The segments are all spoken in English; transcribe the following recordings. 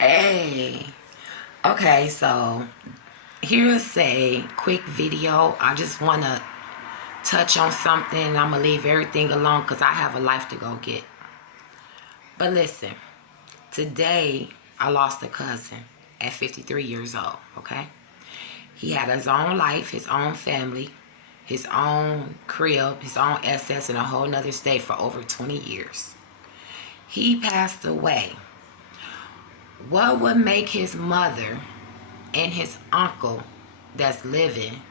Hey, okay, so here's a quick video. I just want to touch on something. I'm going to leave everything alone because I have a life to go get. But listen, today I lost a cousin at 53 years old, okay? He had his own life, his own family, his own crib, his own assets in a whole nother state for over 20 years. He passed away. What would make his mother and his uncle that's living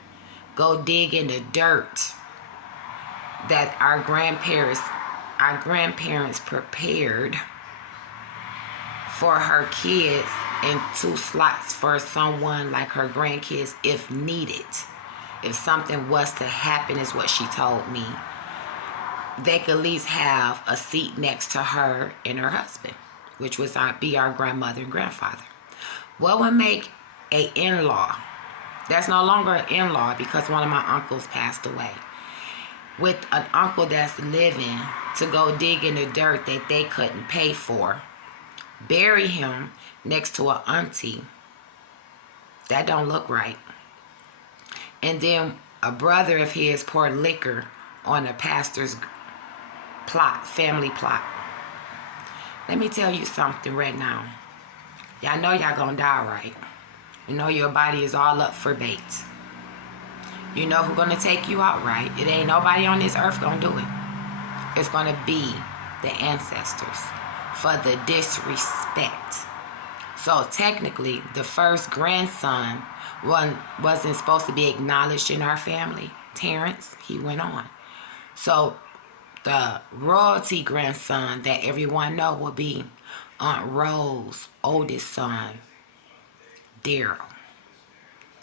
go dig in the dirt that our grandparents prepared for her kids and 2 slots for someone like her grandkids if needed? If something was to happen, is what she told me, they could at least have a seat next to her and her husband, which would be our grandmother and grandfather. What would make a in-law, that's no longer an in-law because one of my uncles passed away, with an uncle that's living to go dig in the dirt that they couldn't pay for, bury him next to an auntie? That don't look right. And then a brother of his poured liquor on a pastor's family plot. Let me tell you something right now. Y'all know y'all gonna die, right? You know your body is all up for bait. You know who's gonna take you out, right? It ain't nobody on this earth gonna do it. It's gonna be the ancestors for the disrespect. So technically, the first grandson wasn't supposed to be acknowledged in our family. Terrence, he went on. So the royalty grandson that everyone know will be Aunt Rose's oldest son, Daryl.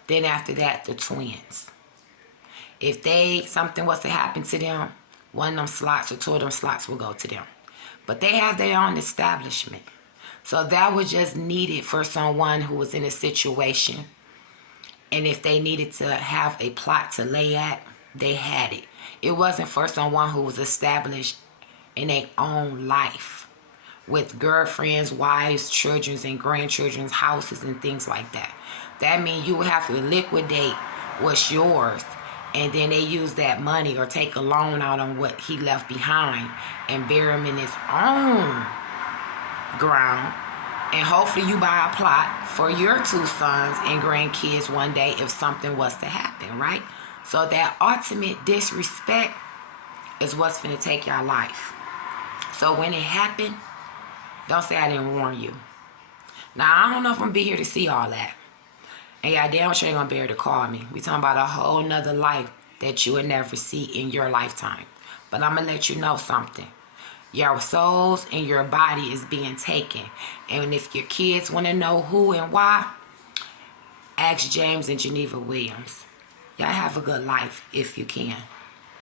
Then after that, the twins. If something was to happen to them, one of them slots or two of them slots will go to them. But they have their own establishment. So that was just needed for someone who was in a situation. And if they needed to have a plot to lay at, they had it. It wasn't for someone who was established in their own life with girlfriends, wives, children's, and grandchildren's houses and things like that. That means you would have to liquidate what's yours, and then they use that money or take a loan out on what he left behind and bury him in his own ground. And hopefully you buy a plot for your 2 sons and grandkids one day if something was to happen, right? So that ultimate disrespect is what's finna take your life. So when it happened, don't say I didn't warn you. Now, I don't know if I'm gonna be here to see all that. And y'all damn sure ain't gonna be able to call me. We talking about a whole nother life that you would never see in your lifetime. But I'm gonna let you know something. Your souls and your body is being taken. And if your kids wanna know who and why, ask James and Geneva Williams. Y'all have a good life if you can.